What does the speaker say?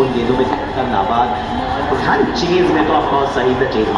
उन गेंदों में धड़कन नाबाद चेज में तो ऑफकोर्स सही था चेज